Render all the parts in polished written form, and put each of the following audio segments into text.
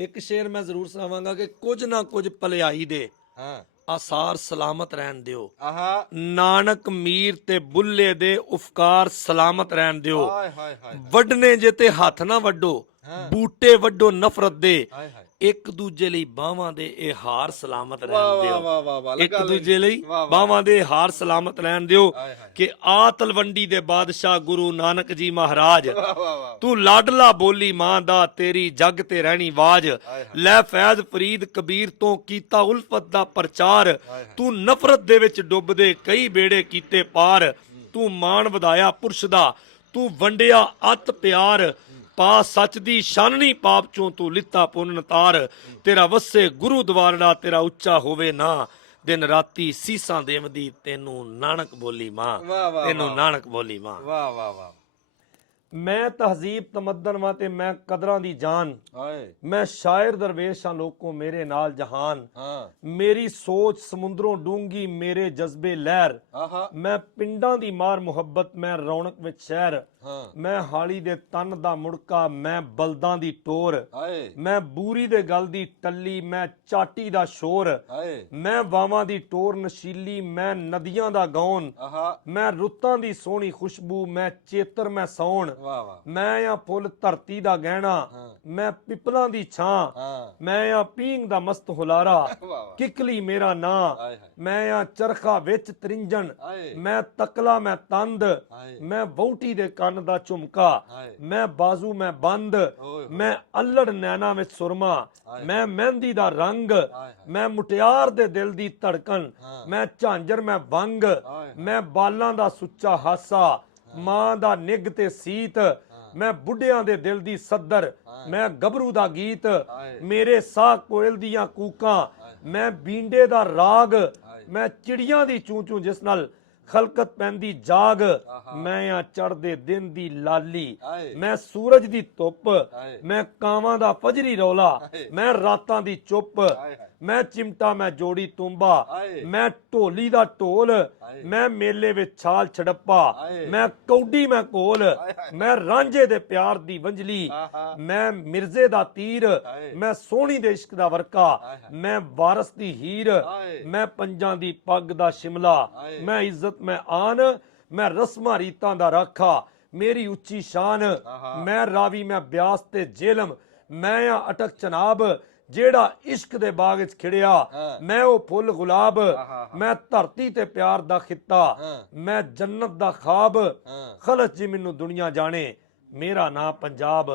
ਇੱਕ ਸ਼ੇਰ ਮੈਂ ਜ਼ਰੂਰ ਸੁਣਾਵਾਂਗਾ ਕਿ ਕੁਝ ਨਾ ਕੁਝ ਭਲਾਈ ਦੇ ਆਸਾਰ ਸਲਾਮਤ ਰਹਿਣ ਦਿਓ। ਨਾਨਕ ਮੀਰ ਤੇ ਬੁੱਲੇ ਦੇ ਉਫਕਾਰ ਸਲਾਮਤ ਰਹਿਣ ਦਿਓ। ਵੱਢਣੇ ਜੇ ਤੇ ਹੱਥ ਨਾ ਵੱਢੋ, ਬੂਟੇ ਵੱਢੋ ਨਫ਼ਰਤ ਦੇ, ਇੱਕ ਦੂਜੇ ਲਈ ਬਾਹਾਂ ਦੇ ਇਹ ਹਾਰ ਸਲਾਮਤ ਰਹਿਣ ਦਿਓ। ਇੱਕ ਦੂਜੇ ਲਈ ਬਾਹਾਂ ਦੇ ਹਾਰ ਸਲਾਮਤ ਰਹਿਣ ਦਿਓ। ਕਿ ਆ ਤਲਵੰਡੀ ਦੇ ਬਾਦਸ਼ਾਹ ਗੁਰੂ ਨਾਨਕ ਜੀ ਮਹਾਰਾਜ, ਤੂੰ ਲਾਡਲਾ ਬੋਲੀ ਮਾਂ ਦਾ, ਤੇਰੀ ਜੱਗ ਤੇ ਰਹਿਣੀ ਆਵਾਜ਼। ਲੈ ਫੈਜ਼ ਫਰੀਦ ਕਬੀਰ ਤੋਂ ਕੀਤਾ ਉਲਫਤ ਦਾ ਪ੍ਰਚਾਰ, ਤੂੰ ਨਫ਼ਰਤ ਦੇ ਵਿੱਚ ਡੁੱਬਦੇ ਕਈ ਬੇੜੇ ਕੀਤੇ ਪਾਰ। ਤੂੰ ਮਾਣ ਵਧਾਇਆ ਪੁਰਸ਼ ਦਾ, ਤੂੰ ਵੰਡਿਆ ਅਤ ਪਿਆਰ। ਪਾ ਸੱਚ ਦੀ ਛਾਨਣੀ ਪਾਪ ਚੋਂ ਤੂੰ ਲਿੱਤਾ ਪੁੰਨ ਤਾਰ। ਤੇਰਾ ਵਸੇ ਗੁਰੂ ਦਵਾਰੜਾ, ਤੇਰਾ ਉੱਚਾ ਹੋਵੇ ਨਾ। ਦਿਨ ਰਾਤੀ ਸੀਸਾਂ ਦੇਵਦੀ, ਤੈਨੂੰ ਨਾਨਕ ਬੋਲੀ ਮਾਂ, ਤੈਨੂੰ ਨਾਨਕ ਬੋਲੀ ਮਾਂ। ਵਾਹ ਵਾਹ ਵਾਹ। ਮੈਂ ਤਹਜ਼ੀਬ ਤਮੱਦਨ ਵਾਂ ਤੇ ਮੈਂ ਕਦਰਾਂ ਦੀ ਜਾਨ। ਮੈਂ ਸ਼ਾਇਰ ਦਰਵੇਸ਼ ਹਾਂ ਲੋਕੋ ਮੇਰੇ ਨਾਲ ਜਹਾਨ। ਮੇਰੀ ਸੋਚ ਸਮੁੰਦਰੋਂ ਡੂੰਗੀ, ਮੇਰੇ ਜਜ਼ਬੇ ਲਹਿਰ। ਮੈਂ ਪਿੰਡਾਂ ਦੀ ਮਾਰ ਮੁਹੱਬਤ, ਮੈਂ ਰੌਣਕ ਵਿੱਚ ਸ਼ਹਿਰ। ਮੈਂ ਹਾਲੀ ਦੇ ਤਨ ਦਾ ਮੁੜਕਾ, ਮੈਂ ਬਲਦਾਂ ਦੀ ਟੋਰ। ਮੈਂ ਬੂਰੀ ਦੇ ਗਲ ਦੀ ਟੱਲੀ, ਮੈਂ ਚਾਟੀ ਦਾ ਸ਼ੋਰ। ਮੈਂ ਵਾਵਾਂ ਦੀ ਟੋਰ ਨਸ਼ੀਲੀ, ਮੈਂ ਨਦੀਆਂ ਦਾ ਗਾਉਣ। ਮੈਂ ਰੁੱਤਾਂ ਦੀ ਸੋਹਣੀ ਖੁਸ਼ਬੂ, ਮੈਂ ਚੇਤਰ ਮੈਂ ਸੌਣ। ਮੈਂ ਆ ਫੁੱਲ ਧਰਤੀ ਦਾ ਗਹਿਣਾ, ਮੈਂ ਪਿਪਲਾਂ ਦੀ ਛਾਂ। ਮੈਂ ਆ ਪੀਂਗ ਦਾ ਮਸਤ ਹੁਲਾਰਾ, ਕਿਕਲੀ ਮੇਰਾ ਨਾਂ। ਮੈਂ ਆ ਚਰਖਾ ਵਿੱਚ ਤਰਿੰਜਣ, ਮੈਂ ਤਕਲਾ ਮੈਂ ਤੰਦ। ਮੈਂ ਵਹੁਟੀ ਦੇ ਕੰਨ ਦਾ ਝੁਮਕਾ, ਮੈਂ ਬਾਜ਼ੂ ਮੈਂ ਬੰਦ। ਮੈਂ ਅਲੜ ਨੈਣਾ ਵਿੱਚ ਸੁਰਮਾ, ਮੈਂ ਮਹਿੰਦੀ ਦਾ ਰੰਗ। ਮੈਂ ਮੁਟਿਆਰ ਦੇ ਦਿਲ ਦੀ ਧੜਕਣ, ਮੈਂ ਝਾਂਜਰ ਮੈਂ ਵੰਗ। ਮੈਂ ਬਾਲਾਂ ਦਾ ਸੁੱਚਾ ਹਾਸਾ, ਮਾਂ ਦਾ ਨਿੱਘ ਤੇ ਸੀਤ। ਮੈਂ ਬੁੱਢਿਆਂ ਦੇ ਦਿਲ ਦੀ ਸੱਦਰ, ਮੈਂ ਗੱਭਰੂ ਦਾ ਗੀਤ। ਮੇਰੇ ਸਾਹ ਕੋਇਲ ਦੀਆਂ ਕੂਕਾਂ, ਮੈਂ ਬੀਂਡੇ ਦਾ ਰਾਗ। ਮੈਂ ਚਿੜੀਆਂ ਦੀ ਚੂੰ ਚੂੰ ਜਿਸ ਨਾਲ ਖਲਕਤ ਪੈਂਦੀ ਜਾਗ। ਮੈਂ ਆ ਚੜ੍ਹਦੇ ਦਿਨ ਦੀ ਲਾਲੀ, ਮੈਂ ਸੂਰਜ ਦੀ ਧੁੱਪ। ਮੈਂ ਕਾਵਾਂ ਦਾ ਫਜਰੀ ਰੌਲਾ, ਮੈਂ ਰਾਤਾਂ ਦੀ ਚੁੱਪ। ਮੈਂ ਚਿਮਟਾ ਮੈਂ ਜੋੜੀ ਤੁੰਬਾ, ਮੈਂ ਢੋਲੀ ਦਾ ਢੋਲ। ਮੈਂ ਮੇਲੇ ਵਿੱਚ ਛਾਲ ਛੜੱਪਾ, ਮੈਂ ਕੌਡੀ ਮੈਂ ਕੋਲ। ਮੈਂ ਰਾਂਝੇ ਦੇ ਪਿਆਰ ਦੀ ਵੰਜਲੀ, ਮੈਂ ਮਿਰਜ਼ੇ ਦਾ ਤੀਰ। ਮੈਂ ਸੋਹਣੀ ਦੇ ਇਸ਼ਕ ਦਾ ਵਰਕਾ, ਮੈਂ ਵਾਰਸ ਦੀ ਹੀਰ। ਮੈਂ ਪੰਜਾਂ ਦੀ ਪੱਗ ਦਾ ਸ਼ਿਮਲਾ, ਮੈਂ ਇੱਜ਼ਤ ਮੈਂ ਆਨ। ਮੈਂ ਰਸਮਾਂ ਰੀਤਾਂ ਦਾ ਰਾਖਾ, ਮੇਰੀ ਉੱਚੀ ਸ਼ਾਨ। ਮੈਂ ਰਾਵੀ ਮੈਂ ਬਿਆਸ ਤੇ ਜੇਲਮ, ਮੈਂ ਆ ਅਟਕ ਚਨਾਬ। ਜਿਹੜਾ ਇਸ਼ਕ ਦੇ ਬਾਗ ਵਿੱਚ ਖਿੜਿਆ, ਮੈਂ ਉਹ ਫੁੱਲ ਗੁਲਾਬ। ਮੈਂ ਧਰਤੀ ਤੇ ਪਿਆਰ ਦਾ ਖਿੱਤਾ, ਮੈਂ ਜੰਨਤ ਦਾ ਖਾਬ। ਖਲਸ ਜੀ ਮੈਨੂੰ ਦੁਨੀਆ ਜਾਣੇ, ਮੇਰਾ ਨਾਂ ਪੰਜਾਬ।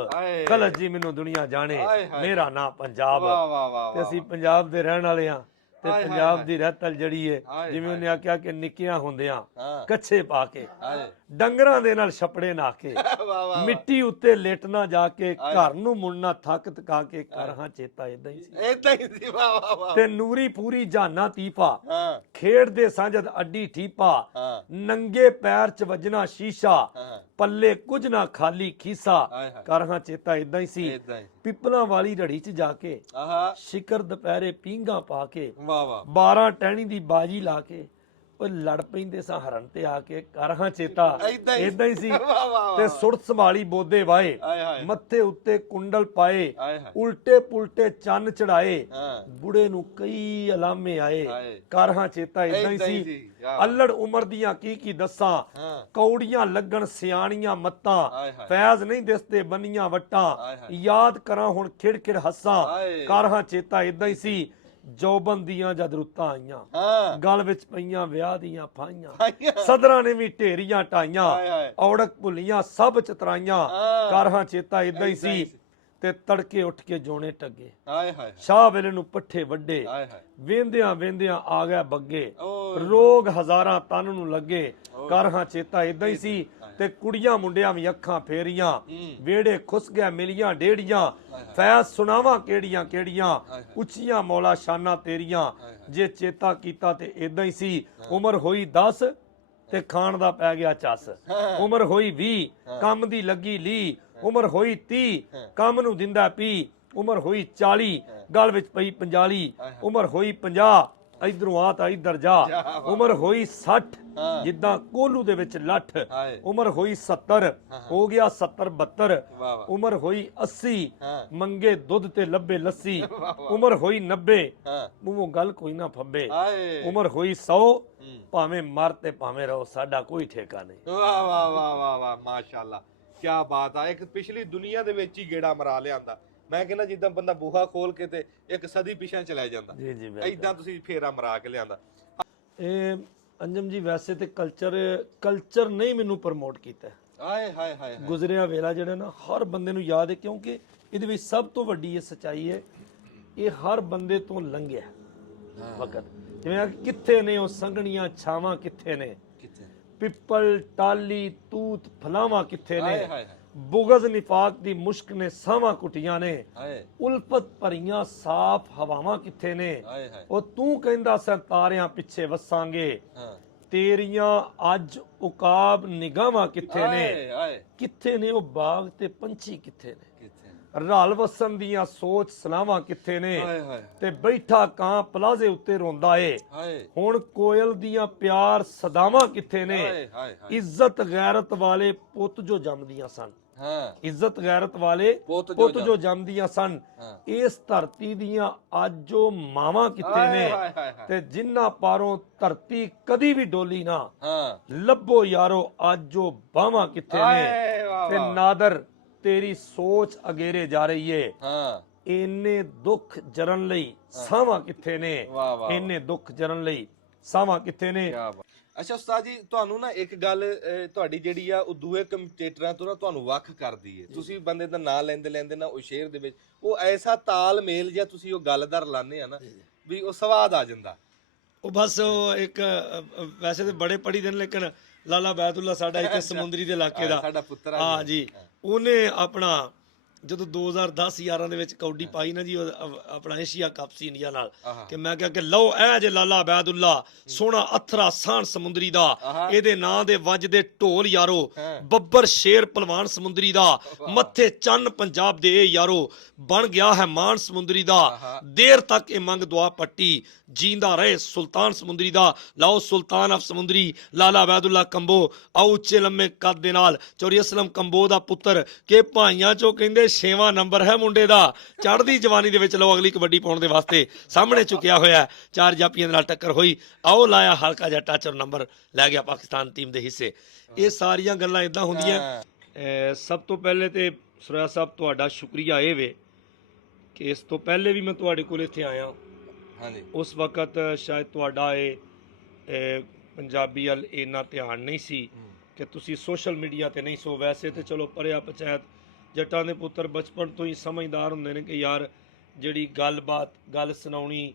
ਖਲਸ ਜੀ ਮੈਨੂੰ ਦੁਨੀਆ ਜਾਣੇ, ਮੇਰਾ ਨਾਂ ਪੰਜਾਬ। ਤੇ ਅਸੀਂ ਪੰਜਾਬ ਦੇ ਰਹਿਣ ਵਾਲੇ ਆ। ਤੇ ਪੰਜਾਬ ਦੀ ਰਹਿਤਲ ਜਿਹੜੀ ਏ, ਜਿਵੇਂ ਉਹਨੇ ਆਖਿਆ ਕਿ ਨਿੱਕੀਆਂ ਹੁੰਦਿਆਂ ਕੱਛੇ ਪਾ ਕੇ, ਡੰਗਰਾਂ ਦੇ ਨਾਲ ਛਪੜੇ ਨਾ ਕੇ, ਮਿੱਟੀ ਉੱਤੇ ਲੇਟਣਾ ਜਾ ਕੇ, ਘਰ ਨੂੰ ਮੁੜਨਾ ਥੱਕ ਥਕਾ ਕੇ, ਕਰ ਹਾਂ ਚੇਤਾ ਏਦਾਂ ਹੀ ਸੀ, ਏਦਾਂ ਹੀ ਸੀ। ਵਾਹ ਵਾਹ ਵਾਹ। ਤੇ ਨੂਰੀ ਪੂਰੀ ਜਾਨਾ ਤੀਫਾ, ਖੇਡ ਦੇ ਸਾਂਝਦ ਅੱਡੀ ਠੀਪਾ। ਨੰਗੇ ਪੈਰ ਚ ਵੱਜਣਾ ਸ਼ੀਸ਼ਾ, ਪੱਲੇ ਕੁਝ ਨਾ ਖਾਲੀ ਖੀਸਾ। ਕਰ ਹਾਂ ਚੇਤਾ ਏਦਾਂ ਹੀ ਸੀ। ਪਿੱਪਲਾਂ ਵਾਲੀ ਰੜੀ ਚ ਜਾ ਕੇ, ਸ਼ਿਕਰ ਦੁਪਹਿਰੇ ਪੀਂਘਾਂ ਪਾ ਕੇ, 12 ਟਹਿਣੀ ਦੀ ਬਾਜੀ ਲਾ ਕੇ, ਉਹ ਲੜ ਪੈਂਦੇ ਸਾਂ ਹਰਨ ਤੇ ਆ ਕੇ। ਕਰ ਹਾਂ ਚੇਤਾ ਏਦਾਂ ਹੀ ਸੀ। ਤੇ ਸੁਰਤ ਸੰਭਾਲੀ ਬੋਦੇ ਵਾਏ, ਮੱਥੇ ਉੱਤੇ ਕੁੰਡਲ ਪਾਏ, ਉਲਟੇ ਪੁਲਟੇ ਚੰਨ ਚੜਾਏ, ਬੁੜੇ ਨੂੰ ਕਈ ਅਲਾਮੇ ਆਏ। ਕਰ ਹਾਂ ਚੇਤਾ ਏਦਾਂ ਹੀ ਸੀ। ਅਲੜ ਉਮਰ ਦੀਆਂ ਕੀ ਦੱਸਾਂ, ਕੌੜੀਆਂ ਲੱਗਣ ਸਿਆਣੀਆਂ ਮੱਤਾਂ। ਫੈਜ਼ ਨਹੀਂ ਦਿਸਦੇ ਬੰਨੀਆਂ ਵੱਟਾਂ, ਯਾਦ ਕਰਾਂ ਹੁਣ ਖਿੜ ਖਿੜ ਹੱਸਾਂ। ਕਰ ਹਾਂ ਚੇਤਾ ਏਦਾਂ ਹੀ ਸੀ। ਜੋਬਨ ਦੀਆਂ ਜਦ ਰੁੱਤਾਂ ਆਈਆਂ, ਗਲ ਵਿੱਚ ਪਈਆਂ ਵਿਆਹ ਦੀਆਂ ਫਾਈਆਂ। ਸਦਰਾਂ ਨੇ ਵੀ ਢੇਰੀਆਂ ਢਾਈਆਂ, ਔੜਕ ਭੁੱਲੀਆਂ ਸਭ ਚਤਰਾਈਆਂ। ਕਰ ਹਾਂ ਚੇਤਾ ਏਦਾਂ ਹੀ ਸੀ। ਤੇ ਤੜਕੇ ਉੱਠ ਕੇ ਜੋਣੇ ਟੱਗੇ, ਸ਼ਾਹ ਵੇਲੇ ਨੂੰ ਪੱਠੇ ਵੱਡੇ, ਵੇਂਦਿਆਂ ਵੇਂਦਿਆਂ ਆ ਗਿਆ ਬੱਗੇ, ਰੋਗ ਹਜ਼ਾਰਾਂ ਤਨ ਨੂੰ ਲੱਗੇ। ਕਰ ਹਾਂ ਚੇਤਾ ਏਦਾਂ ਹੀ ਸੀ। ਤੇ ਕੁੜੀਆਂ ਮੁੰਡਿਆਂ ਵੀ ਅੱਖਾਂ ਫੇਰੀਆਂ, ਵੇੜੇ ਖੁੱਸ ਗਿਆ ਮਿਲੀਆਂ ਡੇੜੀਆਂ। ਫੈਜ਼ ਸੁਣਾਵਾਂ ਕਿਹੜੀਆਂ ਕਿਹੜੀਆਂ, ਉੱਚੀਆਂ ਮੌਲਾ ਸ਼ਾਨਾਂ ਤੇਰੀਆਂ। ਜੇ ਚੇਤਾ ਕੀਤਾ ਤੇ ਏਦਾਂ ਹੀ ਸੀ। ਉਮਰ ਹੋਈ 10 ਤੇ ਖਾਣ ਦਾ ਪੈ ਗਿਆ ਚੱਸ। ਉਮਰ ਹੋਈ 20 ਕੰਮ ਦੀ ਲੱਗੀ ਲੀ। ਉਮਰ ਹੋਈ 30 ਕੰਮ ਨੂੰ ਦਿੰਦਾ ਪੀ। ਉਮਰ ਹੋਈ 40 ਗਲ ਵਿੱਚ ਪਈ 45। ਉਮਰ ਹੋਈ 50 ਇਧਰੋਂ ਆ ਤਾਂ ਇਧਰ ਜਾ। ਉਮਰ ਹੋਈ 60 ਜਿੱਦਾਂ ਕੋਲੂ ਦੇ ਵਿੱਚ ਲੱਠ। ਉਮਰ ਹੋਈ 70 ਹੋ ਗਿਆ 70 72। ਉਮਰ ਹੋਈ 80 ਮੰਗੇ ਦੁੱਧ ਤੇ ਲੱਭੇ ਲੱਸੀ। ਉਮਰ ਹੋਈ 90 ਮੂੰਹੋਂ ਗੱਲ ਕੋਈ ਨਾ ਫੱਬੇ। ਉਮਰ ਹੋਈ 100 ਭਾਵੇਂ ਮਰ ਤੇ ਭਾਵੇਂ ਰਹੋ ਸਾਡਾ ਕੋਈ ਠੇਕਾ ਨਹੀਂ। ਵਾਹ ਵਾਹ ਵਾਹ ਵਾਹ ਵਾਹ ਮਾਸ਼ਾਅੱਲਾ ਕੀ ਬਾਤ ਆ। ਇੱਕ ਪਿਛਲੀ ਦੁਨੀਆ ਦੇ ਵਿੱਚ ਹੀ ਗੇੜਾ ਮਰਾ ਲਿਆਂਦਾ। ਮੈਂ ਕਹਿੰਦਾ ਜਿੱਦਾਂ ਬੰਦਾ ਬੂਹਾ ਖੋਲ ਕੇ ਤੇ ਇੱਕ ਸਦੀ ਪਿਛਾਂ ਚਲਾ ਜਾਂਦਾ। ਜੀ ਜੀ ਇਦਾਂ ਤੁਸੀਂ ਫੇਰਾ ਮਰਾ ਕੇ ਲਿਆਂਦਾ। ਇਹ ਅੰਜਮ ਜੀ ਵੈਸੇ ਤੇ ਕਲਚਰ ਨਹੀਂ ਮੈਨੂੰ ਪ੍ਰਮੋਟ ਕੀਤਾ। ਹਾਏ ਹਾਏ ਹਾਏ ਗੁਜ਼ਰਿਆ ਵੇਲਾ ਜਿਹੜਾ ਨਾ ਹਰ ਬੰਦੇ ਨੂੰ ਯਾਦ ਹੈ, ਕਿਉਂਕਿ ਇਹਦੇ ਵਿੱਚ ਸਭ ਤੋਂ ਵੱਡੀ ਇਹ ਸੱਚਾਈ ਹੈ, ਇਹ ਹਰ ਬੰਦੇ ਤੋਂ ਲੰਘਿਆ ਵਕਤ। ਜਿਵੇਂ ਕਿੱਥੇ ਨੇ ਉਹ ਸੰਘਣੀਆਂ ਛਾਵਾਂ, ਕਿੱਥੇ ਨੇ ਪਿੱਪਲ ਟਾਲੀ ਤੂਤ ਫਲਾਵਾਂ, ਕਿੱਥੇ ਨੇ ਬੁਗਜ਼ ਨਿਫਾਕ ਦੀ ਮੁਸ਼ਕ ਨੇ ਸਾਵਾਂ ਕੁੱਟੀਆਂ ਨੇ। ਉਲਫਤ ਭਰੀਆਂ ਸਾਫ਼ ਹਵਾਵਾਂ ਕਿੱਥੇ ਨੇ। ਉਹ ਤੂੰ ਕਹਿੰਦਾ ਸੈਂ ਤਾਰਿਆਂ ਪਿੱਛੇ ਵਸਾਂਗੇ, ਤੇਰੀਆਂ ਅੱਜ ਉਕਾਬ ਨਿਗਾਹਾਂ ਕਿੱਥੇ ਨੇ। ਕਿੱਥੇ ਨੇ ਉਹ ਬਾਗ ਤੇ ਪੰਛੀ, ਕਿੱਥੇ ਨੇ ਰਲ ਵਸਣ ਦੀਆਂ ਸੋਚ ਸਲਾਵਾਂ, ਕਿੱਥੇ ਨੇ ਤੇ ਬੈਠਾ ਕਾਂ ਪਲਾਜ਼ੇ ਉੱਤੇ ਰੋਂਦਾ ਏ। ਹੁਣ ਕੋਇਲ ਦੀਆਂ ਪਿਆਰ ਸਦਾਵਾਂ ਕਿੱਥੇ ਨੇ। ਇੱਜ਼ਤ ਗੈਰਤ ਵਾਲੇ ਪੁੱਤ ਜੋ ਜੰਮਦੀਆਂ ਸਨ, ਇੱਜ਼ਤ ਗੈਰਤ ਵਾਲੇ ਪੁੱਤ ਜੋ ਜੰਮਦੀਆਂ ਸਨ। ਇਸ ਧਰਤੀ ਦੀਆਂ ਅੱਜ ਜੋ ਮਾਵਾਂ ਕਿੱਥੇ ਨੇ ਤੇ ਜਿਨ੍ਹਾਂ ਪਾਰੋਂ ਧਰਤੀ ਕਦੀ ਵੀ ਡੋਲੀ ਨਾ। ਲੱਭੋ ਯਾਰੋ ਅੱਜ ਜੋ ਬਾਵਾਂ ਕਿੱਥੇ ਨੇ ਤੇ ਨਾਦਰ ਤੇਰੀ ਸੋਚ ਅਗੇਰੇ ਜਾ ਰਹੀ ਏ। ਇੰਨੇ ਦੁੱਖ ਜਰਨ ਲਈ ਸਾਵਾਂ ਕਿੱਥੇ ਨੇ। ਇੰਨੇ ਦੁੱਖ ਜਰਨ ਲਈ ਸਾਵਾਂ ਕਿੱਥੇ ਨੇ। ਅੱਛਾ ਉਸਤਾਦ ਜੀ, ਤੁਹਾਨੂੰ ਨਾ ਇੱਕ ਗੱਲ ਤੁਹਾਡੀ ਜਿਹੜੀ ਆ ਉਹ ਦੂਏ ਕਮੈਂਟੇਟਰਾਂ ਤੋਂ ਨਾ ਤੁਹਾਨੂੰ ਵੱਖ ਕਰਦੀ ਏ। ਤੁਸੀਂ ਬੰਦੇ ਦਾ ਨਾਂ ਲੈਂਦੇ ਲੈਂਦੇ ਨਾ ਉਹ ਸ਼ੇਰ ਦੇ ਵਿੱਚ ਉਹ ਐਸਾ ਤਾਲਮੇਲ ਜਾਂ ਤੁਸੀਂ ਉਹ ਗੱਲ ਦਾ ਰਲਾਨੇ ਆ ਨਾ ਵੀ ਉਹ ਸਵਾਦ ਆ ਜਾਂਦਾ। ਉਹ ਬਸ ਉਹ ਇੱਕ ਵੈਸੇ ਤੇ ਬੜੇ ਪੜ੍ਹੀ ਦੇ ਨੇ, ਲੇਕਿਨ ਲਾਲਾ ਬੈਤੁੱਲਾ ਸਾਡਾ ਇੱਕ ਸਮੁੰਦਰੀ ਦੇ ਇਲਾਕੇ ਦਾ ਸਾਡਾ ਪੁੱਤਰ ਆ। ਹਾਂ ਜੀ, ਉਹਨੇ ਆਪਣਾ ਜਦੋਂ 2010 11 ਦੇ ਵਿੱਚ ਕੌਡੀ ਪਾਈ ਨਾ ਜੀ, ਆਪਣਾ ਏਸ਼ੀਆ ਕੱਪ ਸੀ ਇੰਡੀਆ ਨਾਲ, ਕਿ ਮੈਂ ਕਿਹਾ ਕਿ ਲਓ ਇਹ ਜੇ ਲਾਲਾ ਅਬੈਦੁੱਲਾ ਸੋਹਣਾ ਅਥਰਾ ਸਾਨ ਸਮੁੰਦਰੀ ਦਾ, ਇਹਦੇ ਨਾਂ ਦੇ ਵੱਜਦੇ ਢੋਲ ਯਾਰੋ, ਬੱਬਰ ਸ਼ੇਰ ਪਹਿਲਵਾਨ ਸਮੁੰਦਰੀ ਦਾ, ਮੱਥੇ ਚੰਨ ਪੰਜਾਬ ਦੇ ਯਾਰੋ, ਬਣ ਗਿਆ ਹੈ ਮਾਨ ਸਮੁੰਦਰੀ ਦਾ। ਦੇਰ ਤੱਕ ਇਹ ਮੰਗ ਦੁਆ ਪੱਟੀ, ਜੀਂਦਾ ਰਹੇ ਸੁਲਤਾਨ ਸਮੁੰਦਰੀ ਦਾ। ਲਾਓ ਸੁਲਤਾਨ ਆਫ ਸਮੁੰਦਰੀ ਲਾਲਾ ਅਬੈਦੁੱਲਾ ਕੰਬੋ, ਆਓ ਉੱਚੇ ਲੰਮੇ ਕੱਦ ਦੇ ਨਾਲ ਚੌਰੀ ਅਸਲਮ ਕੰਬੋ ਦਾ ਪੁੱਤਰ, ਕਿ ਭਾਈਆਂ ਚੋਂ ਕਹਿੰਦੇ 6ਵਾਂ ਨੰਬਰ ਹੈ ਮੁੰਡੇ ਦਾ। ਚੜ੍ਹਦੀ ਜਵਾਨੀ ਦੇ ਵਿੱਚ ਲਓ ਅਗਲੀ ਕਬੱਡੀ ਪਾਉਣ ਦੇ ਵਾਸਤੇ ਸਾਹਮਣੇ ਚੁੱਕਿਆ ਹੋਇਆ। 4 ਜਾਪੀਆਂ ਦੇ ਨਾਲ ਟੱਕਰ ਹੋਈ, ਆਓ ਲਾਇਆ ਹਲਕਾ ਜਿਹਾ ਟੱਚ ਔਰ ਨੰਬਰ ਲੈ ਗਿਆ ਪਾਕਿਸਤਾਨ ਟੀਮ ਦੇ ਹਿੱਸੇ। ਇਹ ਸਾਰੀਆਂ ਗੱਲਾਂ ਇਦਾਂ ਹੁੰਦੀਆਂ। ਸਭ ਤੋਂ ਪਹਿਲੇ ਤੇ ਸੁਰੇਆ ਸਾਹਿਬ ਤੁਹਾਡਾ ਸ਼ੁਕਰੀਆ ਇਹ ਵੇ ਕਿ ਇਸ ਤੋਂ ਪਹਿਲੇ ਵੀ ਮੈਂ ਤੁਹਾਡੇ ਕੋਲ ਇੱਥੇ ਆਇਆ। ਉਸ ਵਕਤ ਸ਼ਾਇਦ ਤੁਹਾਡਾ ਇਹ ਪੰਜਾਬੀ ਵੱਲ ਇੰਨਾ ਧਿਆਨ ਨਹੀਂ ਸੀ ਕਿ ਤੁਸੀਂ ਸੋਸ਼ਲ ਮੀਡੀਆ ਤੇ ਨਹੀਂ ਸੋ। ਵੈਸੇ ਤੇ ਚਲੋ ਪਰਿਆ ਪੰਚਾਇਤ ਜੱਟਾਂ ਦੇ ਪੁੱਤਰ ਬਚਪਨ ਤੋਂ ਹੀ ਸਮਝਦਾਰ ਹੁੰਦੇ ਨੇ ਕਿ ਯਾਰ ਜਿਹੜੀ ਗੱਲਬਾਤ ਗੱਲ ਸੁਣਾਉਣੀ